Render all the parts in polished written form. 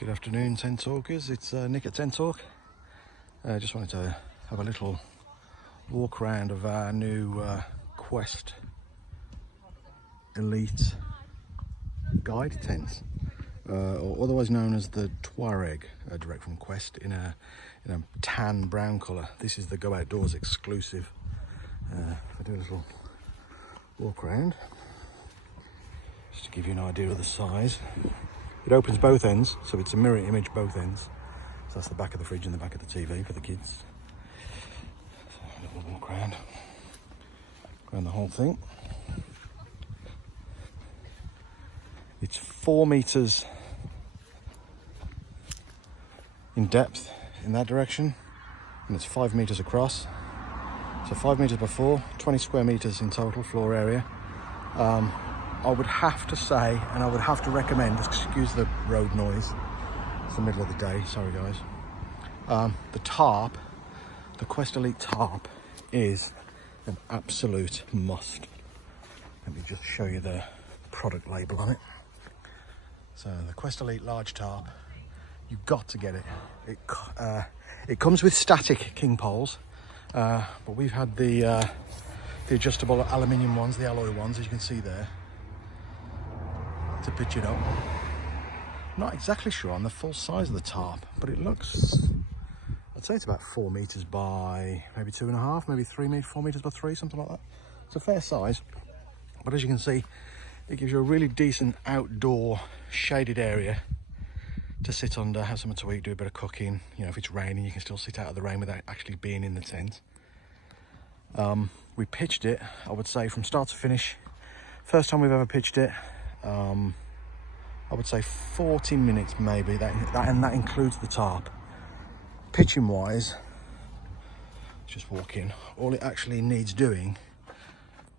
Good afternoon, Tent Talkers. It's Nick at Tent Talk. I just wanted to have a little walk around of our new Quest Elite guide tents, or otherwise known as the Touareg, direct from Quest, in a tan brown colour. This is the Go Outdoors exclusive. If I do a little walk around, just to give you an idea of the size. It opens both ends, so it's a mirror image both ends. So that's the back of the fridge and the back of the TV for the kids. So a little walk around the whole thing. It's 4 meters in depth in that direction, and it's 5 meters across. So 5 meters by 4, 20 square meters in total floor area. I would have to say, and I would have to recommend, excuse the road noise, it's the middle of the day, sorry guys. The tarp, the Quest Elite tarp, is an absolute must. Let me just show you the product label on it. So the Quest Elite large tarp, you've got to get it. It comes with static king poles, but we've had the adjustable aluminium ones, the alloy ones, as you can see there, to pitch it up. Not exactly sure on the full size of the tarp, but it looks, I'd say it's about 4 meters by maybe 2.5, maybe 4 meters by 3, something like that. It's a fair size, but as you can see, it gives you a really decent outdoor shaded area to sit under, have something to eat, do a bit of cooking. You know, if it's raining, you can still sit out of the rain without actually being in the tent. We pitched it, I would say, from start to finish. First time we've ever pitched it. I would say 40 minutes maybe, and that includes the tarp. Pitching wise, just walk in, all it actually needs doing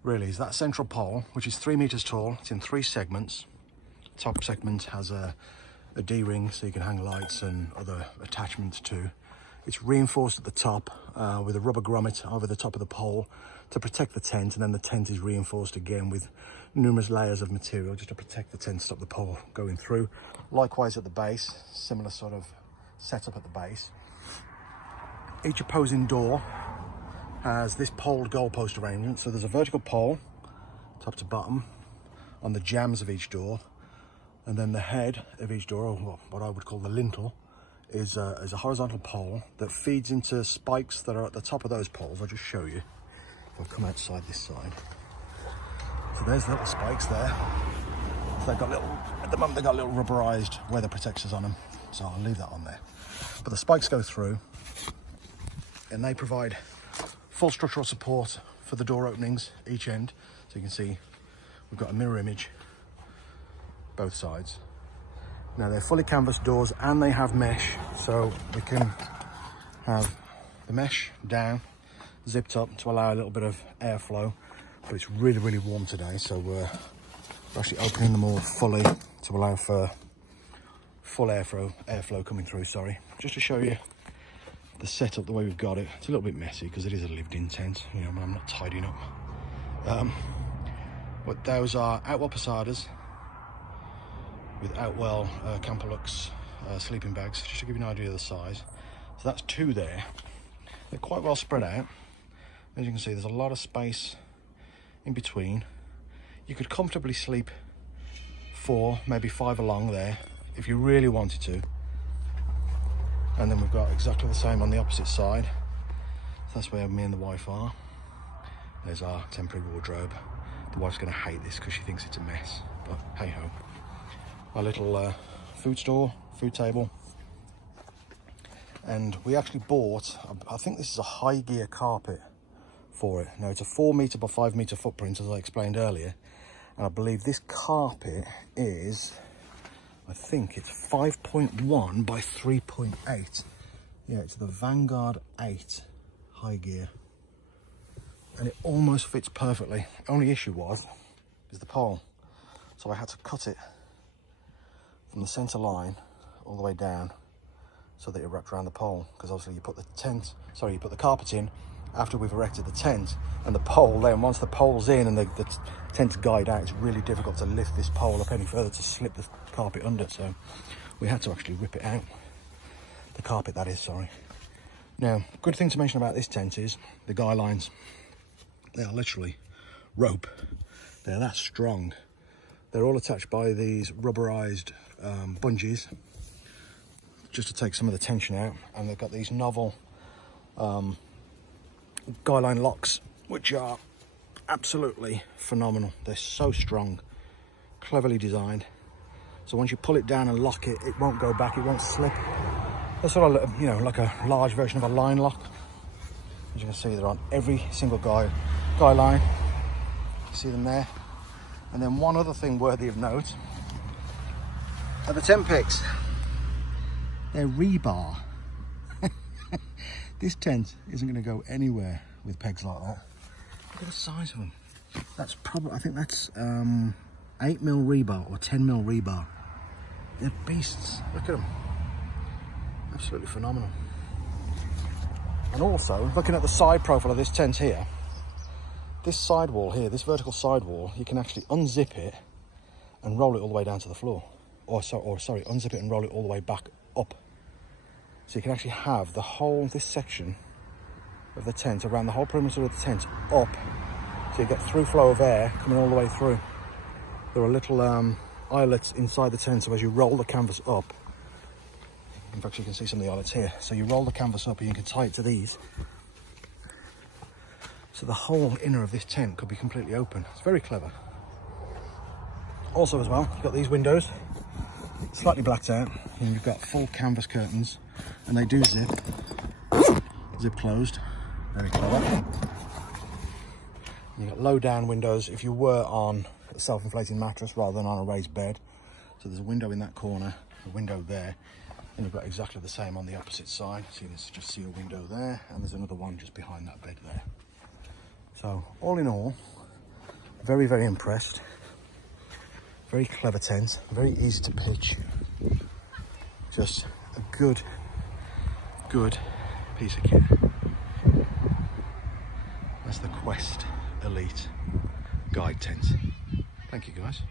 really is that central pole, which is 3 meters tall. It's in 3 segments. Top segment has a D-ring, so you can hang lights and other attachments too. It's reinforced at the top with a rubber grommet over the top of the pole to protect the tent, and then the tent is reinforced again with numerous layers of material just to protect the tent, stop the pole going through. Likewise at the base, similar sort of setup at the base. Each opposing door has this poled goalpost arrangement, so there's a vertical pole top to bottom on the jambs of each door, and then the head of each door, or what I would call the lintel, is a horizontal pole that feeds into spikes that are at the top of those poles. I'll just show you if I come outside this side. So there's little spikes there. So they've got little, at the moment they've got little rubberized weather protectors on them, so I'll leave that on there. But the spikes go through and they provide full structural support for the door openings each end. So you can see we've got a mirror image both sides. Now they're fully canvas doors and they have mesh, so we can have the mesh down, zipped up to allow a little bit of airflow. But it's really, really warm today, so we're actually opening them all fully to allow for full airflow coming through, sorry. Just to show you the setup, the way we've got it. It's a little bit messy because it is a lived-in tent, you know, but I'm not tidying up. But those are Outwell Posadas with Outwell Campalux sleeping bags, just to give you an idea of the size. So that's 2 there. They're quite well spread out. As you can see, there's a lot of space in between. You could comfortably sleep 4, maybe 5 along there if you really wanted to. And then we've got exactly the same on the opposite side. So that's where me and the wife are. There's our temporary wardrobe. The wife's going to hate this because she thinks it's a mess, but hey ho. Our little food store, food table. And we actually bought, I think this is a high gear carpet for it. Now it's a 4 meter by 5 meter footprint, as I explained earlier, and I believe this carpet is, I think it's 5.1 by 3.8. Yeah, it's the Vanguard 8 high gear, and it almost fits perfectly. Only issue is the pole, so I had to cut it from the center line all the way down so that it wrapped around the pole, because obviously you put the carpet in after we've erected the tent, and the pole then, once the pole's in and the tent's guyed out, it's really difficult to lift this pole up any further to slip the carpet under. So We had to actually rip it out. The carpet, that is, sorry. Now, good thing to mention about this tent is the guy lines. They are literally rope. They're that strong. They're all attached by these rubberized bungees, just to take some of the tension out. And they've got these novel guy line locks, which are absolutely phenomenal. They're so strong, cleverly designed. So once you pull it down and lock it, it won't go back, it won't slip. They're sort of, you know, like a large version of a line lock. As you can see, they're on every single guy line. You see them there. And then one other thing worthy of note are the tent pegs. They're rebar. This tent isn't going to go anywhere with pegs like that. Look at the size of them. That's probably, I think that's 8mm rebar or 10mm rebar. They're beasts. Look at them. Absolutely phenomenal. And also, looking at the side profile of this tent here, this sidewall here, this vertical sidewall, you can actually unzip it and roll it all the way down to the floor. Or sorry, unzip it and roll it all the way back up. So you can actually have the whole, this section of the tent, around the whole perimeter of the tent, up. So you get through flow of air coming all the way through. There are little eyelets inside the tent, so as you roll the canvas up, in fact you can see some of the eyelets here. So you roll the canvas up and you can tie it to these. So the whole inner of this tent could be completely open. It's very clever. Also as well, you've got these windows, slightly blacked out, and you've got full canvas curtains, and they do zip closed. Very clever. You've got low down windows if you were on a self-inflating mattress rather than on a raised bed. So there's a window in that corner, a window there, and you've got exactly the same on the opposite side. So you can just see a window there, and there's another one just behind that bed there. So all in all, very, very impressed. Very clever tent, very easy to pitch. Just a good piece of kit. That's the Quest Elite Guide Tent. Thank you guys.